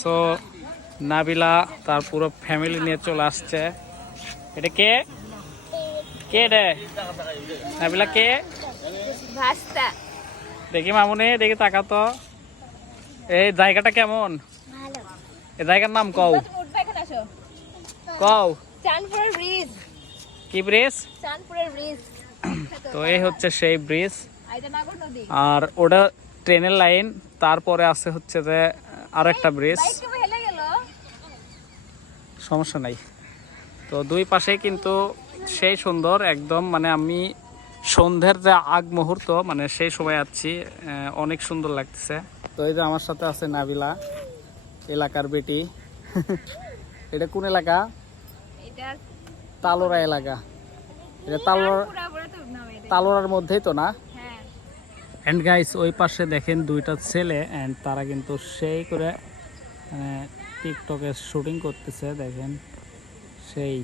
So Nabila তার পুরো family নিয়ে চলে আসছে। এটা কে? কে রে? নাবিলা কে? ভাস্তা। দেখি মামুনি দেখি তাকা তো। এই জায়গাটা কেমন? ভালো। এই জায়গার নাম কও। কও। চাঁদপুরের ব্রিজ কি ব্রিজ চাঁদপুরের ব্রিজ তো এই হচ্ছে সেই ব্রিজ আর ওটা ট্রেনের লাইন তারপরে আছে হচ্ছে যে আর একটা ব্রিজ। গেল। সমস্যা নাই। তো দুই পাশেই কিন্তু সেই সুন্দর একদম মানে আমি সন্ধ্যের যে আগ মুহূর্ত মানে সেই সময় আছি অনেক সুন্দর লাগতেছে। তো এই যে আমার সাথে আছে নাবিলা এলাকার বেটি। এটা কোন এলাকা? তালোরা এলাকা। এটা তালোরা তালোরার মধ্যেই তো না? অ্যান্ড গাইস ওই পাশে দেখেন দুইটা ছেলে অ্যান্ড তারা কিন্তু সেই করে মানে টিকটকে শুটিং করতেছে, দেখেন, সেই।